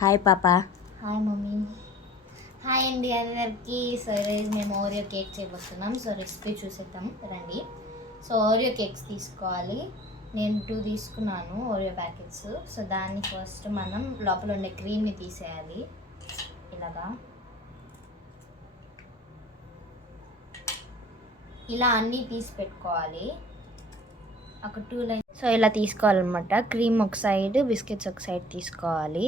Hi పాపా. Hi mummy. Hi అండి అందరికీ. సో ఈరోజు మేము ఓరియో కేక్ చేయబోతున్నాం. సో రెసిపీ చూసేద్దాం రండి. సో ఓరియో కేక్స్ తీసుకోవాలి. నేను 2 తీసుకున్నాను ఓరియో ప్యాకెట్స్. సో దాన్ని ఫస్ట్ మనం లోపల ఉండే క్రీమ్ని తీసేయాలి ఇలాగా. ఇలా అన్నీ తీసి పెట్టుకోవాలి. ఒక 2 లైన్స్. సో ఇలా తీసుకోవాలన్నమాట. క్రీమ్ ఒక సైడ్, బిస్కెట్స్ ఒక సైడ్ తీసుకోవాలి.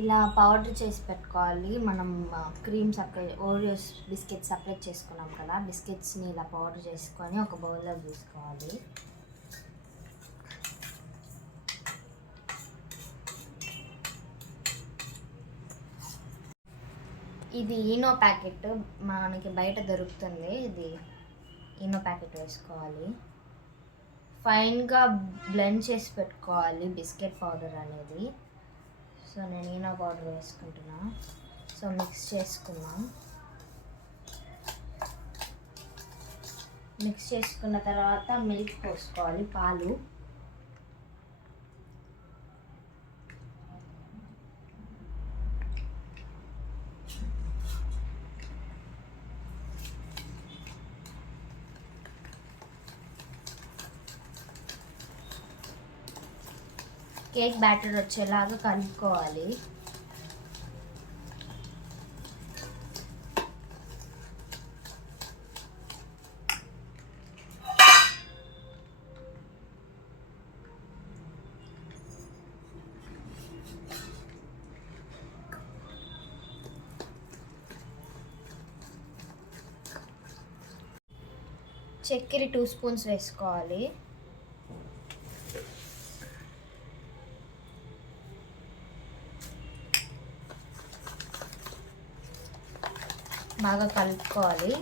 ఇలా పౌడర్ చేసి పెట్టుకోవాలి. మనం cream separate, Oreos biscuits separate చేసుకున్నాం కదా, బిస్కెట్స్ని ఇలా పౌడర్ చేసుకొని ఒక బౌల్లో తీసుకోవాలి. ఇది ఈనో ప్యాకెట్ మనకి బయట దొరుకుతుంది. ఇది ఈనో ప్యాకెట్ వేసుకోవాలి. ఫైన్గా బ్లెండ్ చేసి పెట్టుకోవాలి బిస్కెట్ పౌడర్ అనేది. సో నేను ఈనో పౌడర్ వేసుకుంటున్నా. సో మిక్స్ చేసుకున్నాం. మిక్స్ చేసుకున్న తర్వాత మిల్క్ పోసుకోవాలి, పాలు. కేక్ బ్యాటర్ వచ్చేలాగా కలుపుకోవాలి. చక్కెర 2 స్పూన్స్ వేసుకోవాలి. బాగా కలుపుకోవాలి.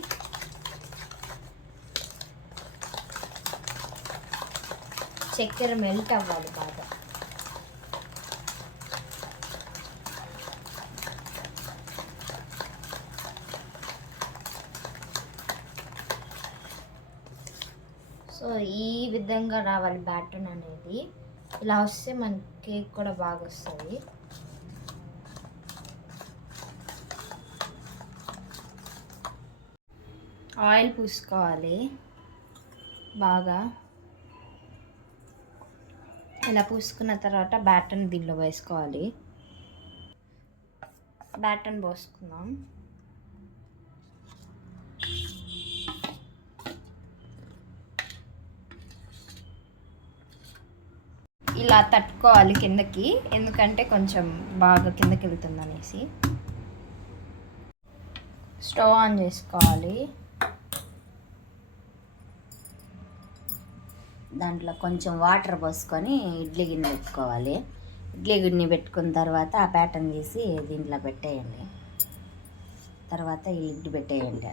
చక్కెర మెల్ట్ అవ్వాలి బాగా. సో ఈ విధంగా రావాలి బ్యాటర్ అనేది. ఇలా వస్తే మన కేక్ కూడా బాగా వస్తుంది. ఆయిల్ పూసుకోవాలి బాగా. ఇలా పూసుకున్న తర్వాత బ్యాటర్ని దీనిలో వేసుకోవాలి. బ్యాటర్ని పోసుకుందాం. ఇలా తట్టుకోవాలి కిందకి, ఎందుకంటే కొంచెం బాగా కిందకి వెళ్తుంది అనేసి. స్టవ్ ఆన్ చేసుకోవాలి. దాంట్లో కొంచెం వాటర్ పోసుకొని ఇడ్లీ గిన్నె పెట్టుకోవాలి. ఇడ్లీ గిన్నె పెట్టుకున్న తర్వాత ఆ ప్యాటర్న్ తీసి దీంట్లో పెట్టేయండి. తర్వాత ఈ లిడ్ పెట్టేయండి.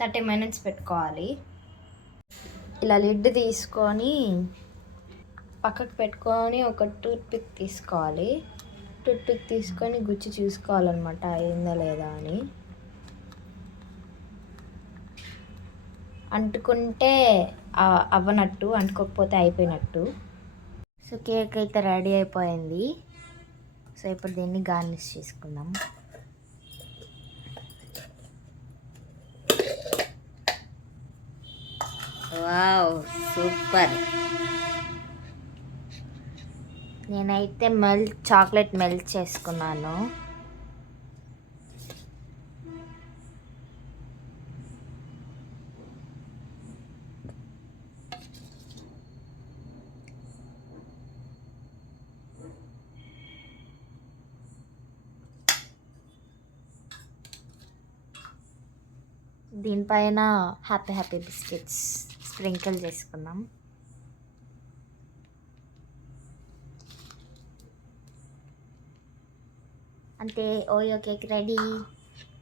30 minutes పెట్టుకోవాలి. ఇలా లిడ్ తీసుకొని పక్కకు పెట్టుకొని ఒక టూత్ పిక్ తీసుకోవాలి. టూత్ పిక్ తీసుకొని గుచ్చి చూసుకోవాలన్నమాట అయిందా లేదా అని. అంటుకుంటే అవ్వనట్టు, అంటుకోకపోతే అయిపోయినట్టు. సో కేక్ అయితే రెడీ అయిపోయింది. సో ఇప్పుడు దీన్ని గార్నిష్ చేసుకుందాం. Wow, super. నేనైతే చాక్లెట్ మెల్ట్ చేసుకున్నాను. దీనిపైన హ్యాపీ బిస్కెట్స్ స్ప్రింకిల్ చేసుకుందాం. అంతే, ఓరియో కేక్ రెడీ.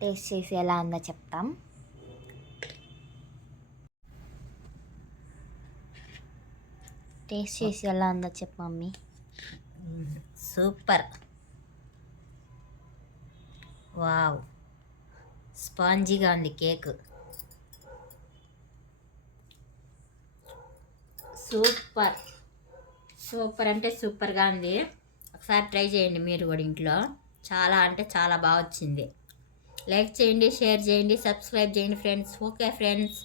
టేస్ట్ చేసి ఎలా ఉందో చెప్తాం. టేస్ట్ చేసి ఎలా ఉందో చెప్పు మమ్మీ. సూపర్. వావ్, స్పాంజీగా ఉంది కేక్. సూపర్ అంటే సూపర్గా ఉంది. ఒకసారి ట్రై చేయండి మీరు కూడా ఇంట్లో. చాలా అంటే చాలా బాగా వచ్చింది. లైక్ చేయండి, షేర్ చేయండి, సబ్స్క్రైబ్ చేయండి ఫ్రెండ్స్. Okay friends.